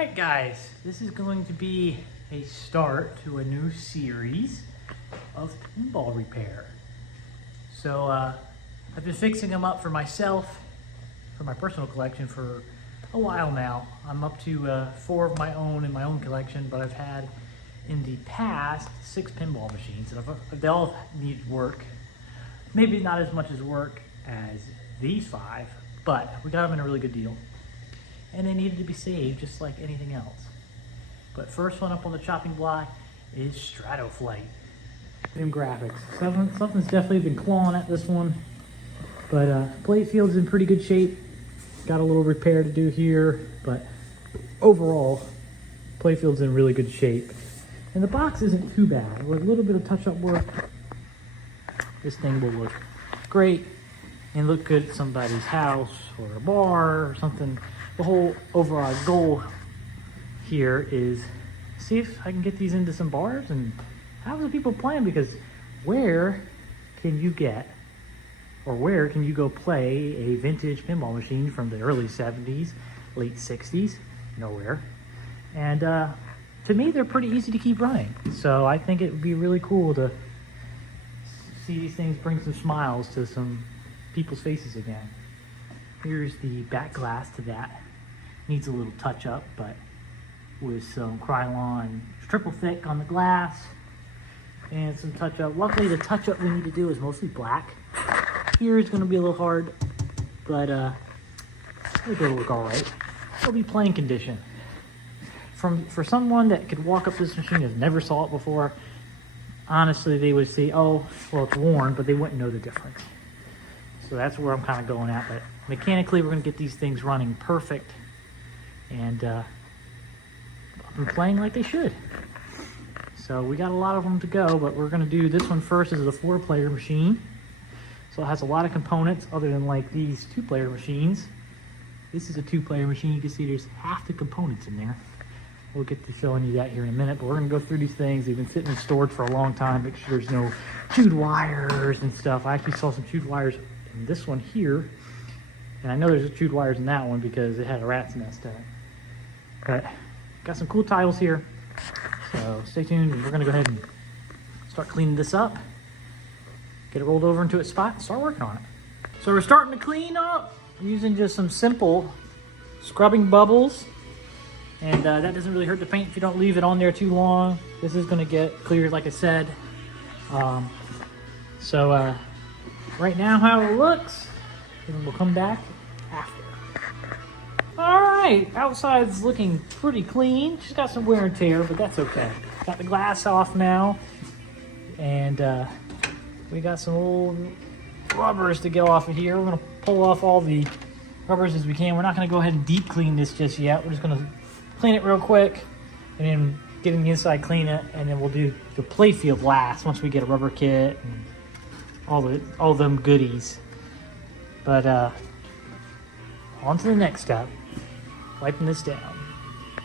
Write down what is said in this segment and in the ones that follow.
right, guys, this is going to be a start to a new series of pinball repair. So I've been fixing them up for myself, for my personal collection for a while now. I'm up to 4 of my own in my own collection, but I've had in the past 6 pinball machines, and they all need work. Maybe not as much as work as these 5, but we got them in a really good deal. And they needed to be saved just like anything else. But first one up on the chopping block is Strato-Flight. Them graphics. Something's definitely been clawing at this one. But playfield's in pretty good shape. Got a little repair to do here, but overall, playfield's in really good shape. And the box isn't too bad. With a little bit of touch-up work, this thing will look great and look good at somebody's house or a bar or something. The whole overall goal here is see if I can get these into some bars and have the people playing, because where can you get, or where can you go play a vintage pinball machine from the early 70s, late 60s? Nowhere. And to me, they're pretty easy to keep running. So I think it would be really cool to see these things bring some smiles to some people's faces again. Here's the back glass to that. Needs a little touch up, but with some Krylon triple thick on the glass and some touch up. Luckily, the touch up we need to do is mostly black. Here is going to be a little hard, but I think it'll look all right. It'll be playing condition. For someone that could walk up this machine and never saw it before, honestly, they would say, "Oh, well, it's worn," but they wouldn't know the difference. So that's where I'm kind of going at. But mechanically, we're going to get these things running perfect. And I've been playing like they should. So we got a lot of them to go, but we're going to do this one first. This is a 4-player machine. So it has a lot of components other than like these 2-player machines. This is a 2-player machine. You can see there's half the components in there. We'll get to showing you that here in a minute, but we're going to go through these things. They've been sitting in storage for a long time. Make sure there's no chewed wires and stuff. I actually saw some chewed wires in this one here. And I know there's chewed wires in that one because it had a rat's nest in it. But got some cool tiles here, so stay tuned. We're going to go ahead and start cleaning this up, get it rolled over into its spot, and start working on it. So we're starting to clean up using just some simple scrubbing bubbles, and that doesn't really hurt the paint if you don't leave it on there too long. This is going to get cleared, like I said. Right now how it looks, and we'll come back after. Alright, outside's looking pretty clean. She's got some wear and tear, but that's okay. Got the glass off now, and we got some old rubbers to get off of here. We're going to pull off all the rubbers as we can. We're not going to go ahead and deep clean this just yet. We're just going to clean it real quick, and then get in the inside, clean it, and then we'll do the playfield last once we get a rubber kit and all them goodies. But on to the next step. Wiping this down.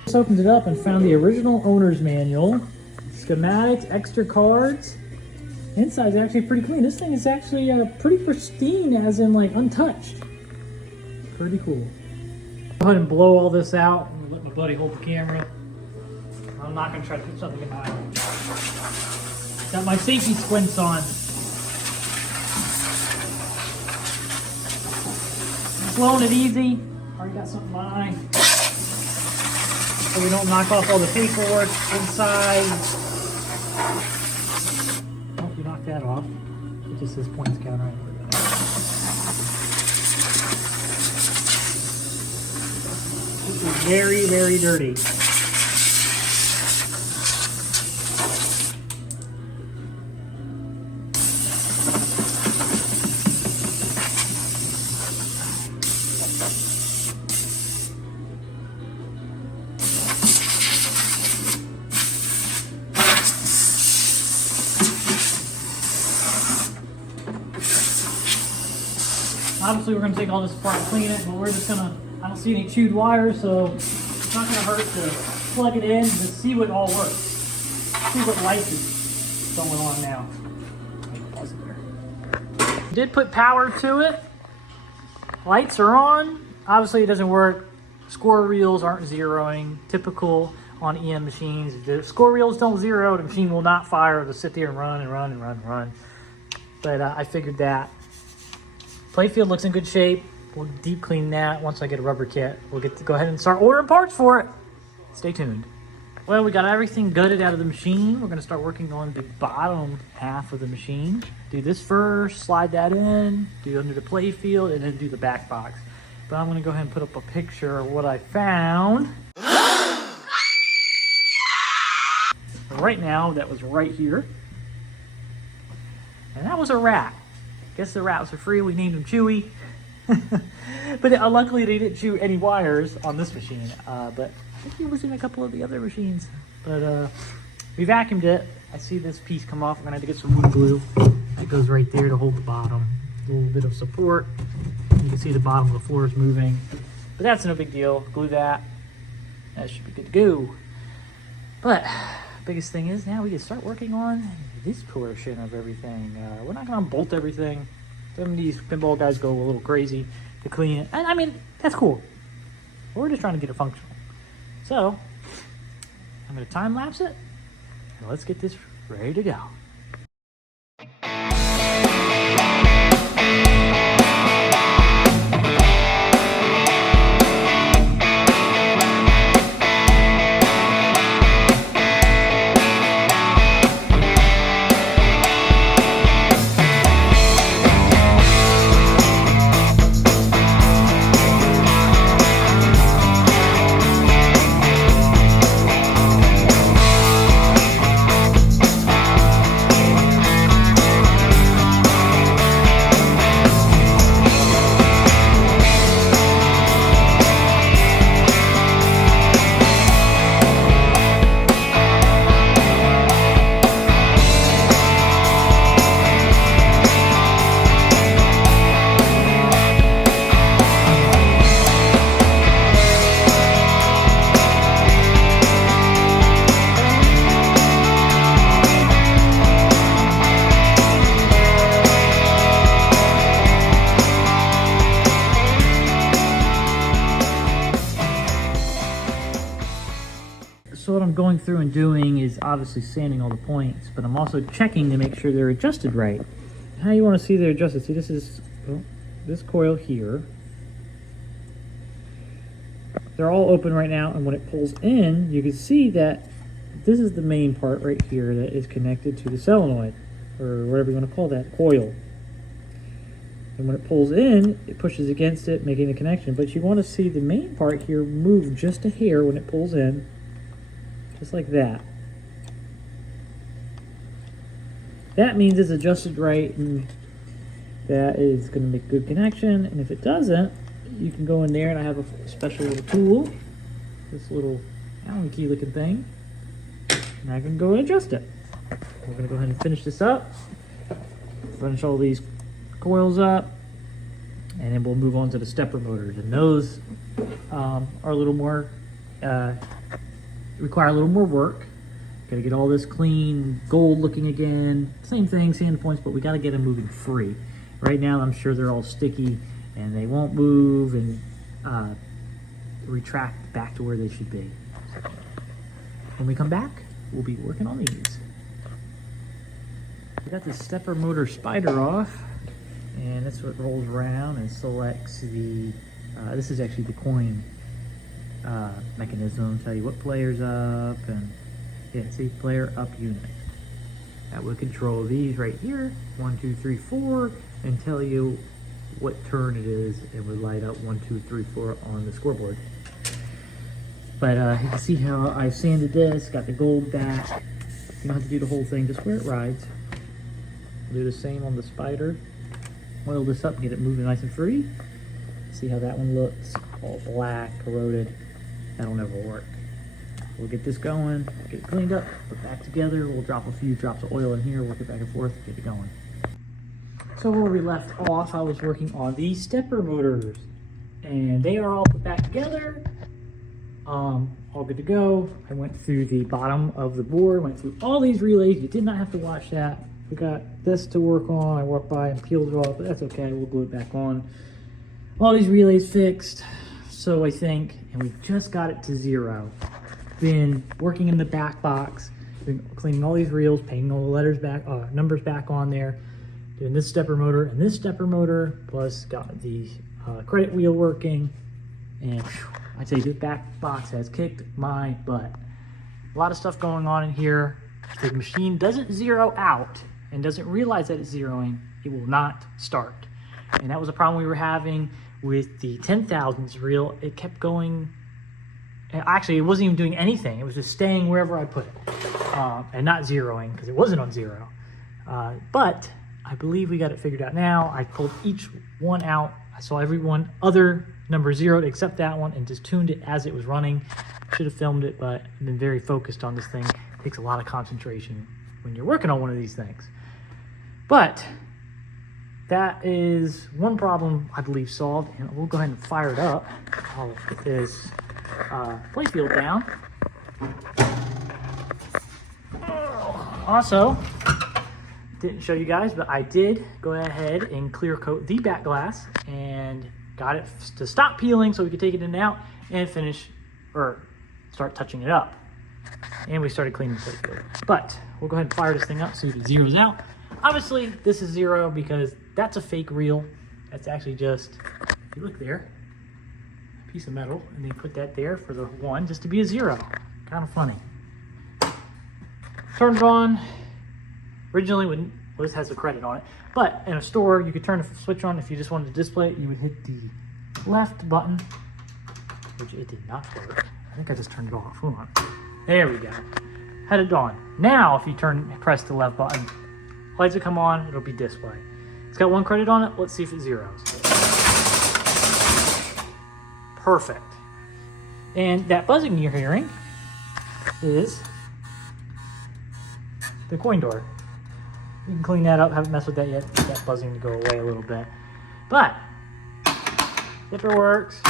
Just opened it up and found the original owner's manual, schematics, extra cards. Inside's actually pretty clean. This thing is actually pretty pristine, as in like untouched. Pretty cool. Go ahead and blow all this out and let my buddy hold the camera. I'm not gonna try to put something in my eye. Got my safety squints on. Blowing it easy. Already got something in my eye. So we don't knock off all the paperwork inside. Oh, we knocked that off. It just says points counter. This is very, very dirty. Obviously, we're going to take all this apart and clean it, but we're just going to, I don't see any chewed wires, so it's not going to hurt to plug it in and see what all works. See what life is going on now. Did put power to it. Lights are on. Obviously, it doesn't work score reels aren't zeroing. Typical on EM machines. If the score reels don't zero, the machine will not fire. It'll sit there and run and run and run and run. But I figured that. Playfield looks in good shape. We'll deep clean that once I get a rubber kit. We'll get to go ahead and start ordering parts for it. Stay tuned. Well, we got everything gutted out of the machine. We're going to start working on the bottom half of the machine. Do this first, slide that in, do under the playfield, and then do the back box. But I'm going to go ahead and put up a picture of what I found. Right now, that was right here. And that was a rat. Guess the rats are free. We named him Chewy. But luckily they didn't chew any wires on this machine. But I think he was in a couple of the other machines. But we vacuumed it. I see this piece come off. We're gonna have to get some wood glue. That goes right there to hold the bottom. A little bit of support. You can see the bottom of the floor is moving. But that's no big deal. Glue that. That should be good to go. But biggest thing is now we can start working on this portion of everything. We're not gonna bolt everything. Some of these pinball guys go a little crazy to clean it. And I mean, that's cool. We're just trying to get it functional. So, I'm gonna time lapse it, and let's get this ready to go. So what I'm going through and doing is obviously sanding all the points, but I'm also checking to make sure they're adjusted right. How you want to see they're adjusted? See, this is this coil here. They're all open right now, and when it pulls in, you can see that this is the main part right here that is connected to the solenoid, or whatever you want to call that, coil. And when it pulls in, it pushes against it, making the connection. But you want to see the main part here move just a hair when it pulls in. Just like that. That means it's adjusted right, and that is going to make good connection. And if it doesn't, you can go in there, and I have a special little tool, this little Allen key looking thing, and I can go and adjust it. We're going to go ahead and finish this up, finish all these coils up, and then we'll move on to the stepper motors. And those are a little more require a little more work. Got to get all this clean, gold looking again. Same thing, sand points, but we got to get them moving free. Right now, I'm sure they're all sticky and they won't move and retract back to where they should be. When we come back, we'll be working on these. We got the stepper motor spider off, and that's what rolls around and selects the, this is actually the coin mechanism. Tell you what player's up, and yeah, see, player up unit. That would control these right here, 1, 2, 3, 4, and tell you what turn it is. It would light up 1, 2, 3, 4 on the scoreboard. But you can see how I sanded this, got the gold back. You don't have to do the whole thing, just where it rides. Do the same on the spider. Oil this up and get it moving nice and free. See how that one looks, all black, corroded. That'll never work. We'll get this going, get it cleaned up, put it back together. We'll drop a few drops of oil in here, work it back and forth, get it going. So where we left off, I was working on these stepper motors, and they are all put back together. All good to go. I went through the bottom of the board, went through all these relays. You did not have to watch that. We got this to work on. I walked by and peeled it off, but that's okay. We'll glue it back on. All these relays fixed. so, I think, and we just got it to 0. Been working in the back box, been cleaning all these reels, painting all the letters back, numbers back on there, doing this stepper motor and this stepper motor, plus got the credit wheel working, and whew, I'd say this back box has kicked my butt. A lot of stuff going on in here. If the machine doesn't zero out and doesn't realize that it's zeroing, it will not start. And that was a problem we were having with the 10,000s reel. It kept going. Actually, it wasn't even doing anything. It was just staying wherever I put it and not zeroing because it wasn't on 0. But I believe we got it figured out now. I pulled each one out. I saw every one other number zeroed except that one and just tuned it as it was running. Should have filmed it, but I've been very focused on this thing. It takes a lot of concentration when you're working on one of these things. But that is one problem I believe solved, and we'll go ahead and fire it up. I'll get this playfield down. Also, didn't show you guys, but I did go ahead and clear coat the back glass and got it to stop peeling so we could take it in and out and finish or start touching it up. And we started cleaning the playfield. But we'll go ahead and fire this thing up so it zeroes out. Obviously, this is 0 because that's a fake reel. That's actually just, if you look there, a piece of metal, and then you put that there for the 1 just to be a 0. Kind of funny. Turned it on. Originally, when this has a credit on it, but in a store, you could turn the switch on if you just wanted to display it. You would hit the left button, which it did not work. I think I just turned it off. Hold on. There we go. Had it on. Now, if you press the left button, lights will come on. It'll be display. It's got 1 credit on it. Let's see if it zeros. Perfect. And that buzzing you're hearing is the coin door. You can clean that up. Haven't messed with that yet. Get that buzzing to go away a little bit. But flipper works.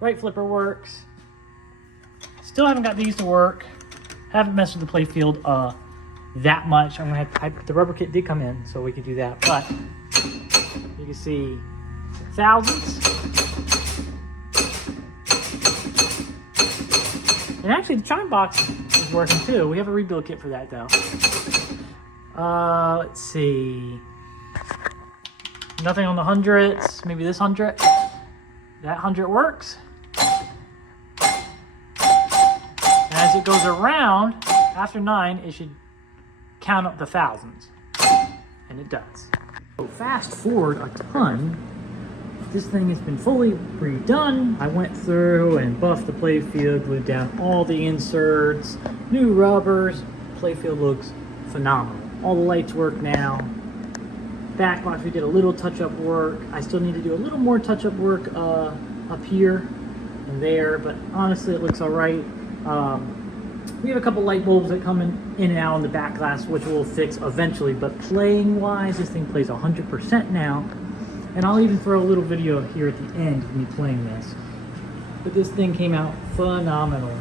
Right flipper works. Still haven't got these to work. Haven't messed with the playfield that much. I'm gonna have the rubber kit did come in, so we could do that. But you can see thousands. And actually, the chime box is working too. We have a rebuild kit for that though. Let's see. Nothing on the hundreds. Maybe this 100. That 100 works. And as it goes around, after 9, it should count up the thousands. And it does. So fast forward a ton. This thing has been fully redone. I went through and buffed the playfield, glued down all the inserts, new rubbers. Playfield looks phenomenal. All the lights work now. Backbox, we did a little touch-up work. I still need to do a little more touch-up work up here and there, but honestly, it looks all right. We have a couple light bulbs that come in and out on the back glass, which we'll fix eventually, but playing-wise, this thing plays 100% now. And I'll even throw a little video here at the end of me playing this. But this thing came out phenomenal.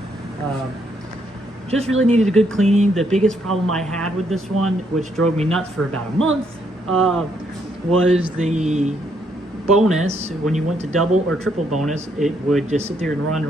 Just really needed a good cleaning. The biggest problem I had with this one, which drove me nuts for about a month, was the bonus. When you went to double or triple bonus, it would just sit there and run.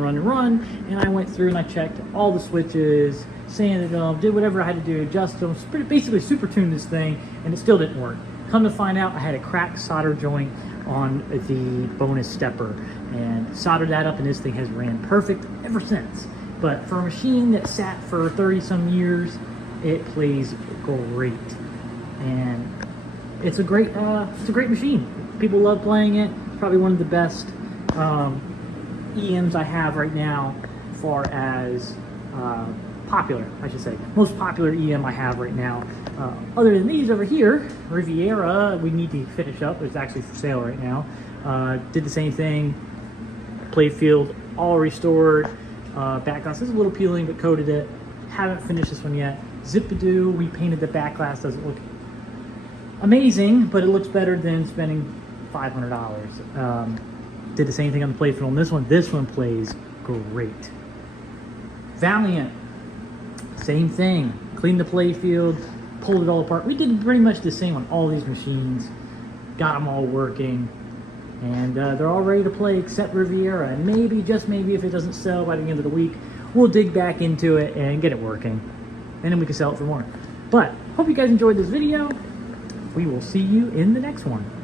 And I went through and I checked all the switches, sanded them, did whatever I had to do, adjust them, basically super tuned this thing, and it still didn't work. Come to find out, I had a cracked solder joint on the bonus stepper and soldered that up, and this thing has ran perfect ever since. But for a machine that sat for 30 some years, it plays great. And it's a great machine. People love playing it. It's probably one of the best EMs I have right now, as far as popular, I should say. Most popular EM I have right now. Other than these over here, Riviera, we need to finish up. It's actually for sale right now. Did the same thing. Playfield, all restored. Back glass is a little peeling, but coated it. Haven't finished this one yet. Zip-a-doo, we painted the back glass. Doesn't look amazing, but it looks better than spending $500. Did the same thing on the playfield on this one. This one plays great. Valiant, same thing. Cleaned the playfield, pulled it all apart. We did pretty much the same on all these machines. Got them all working. And they're all ready to play except Riviera. And maybe, just maybe, if it doesn't sell by the end of the week, we'll dig back into it and get it working. And then we can sell it for more. But hope you guys enjoyed this video. We will see you in the next one.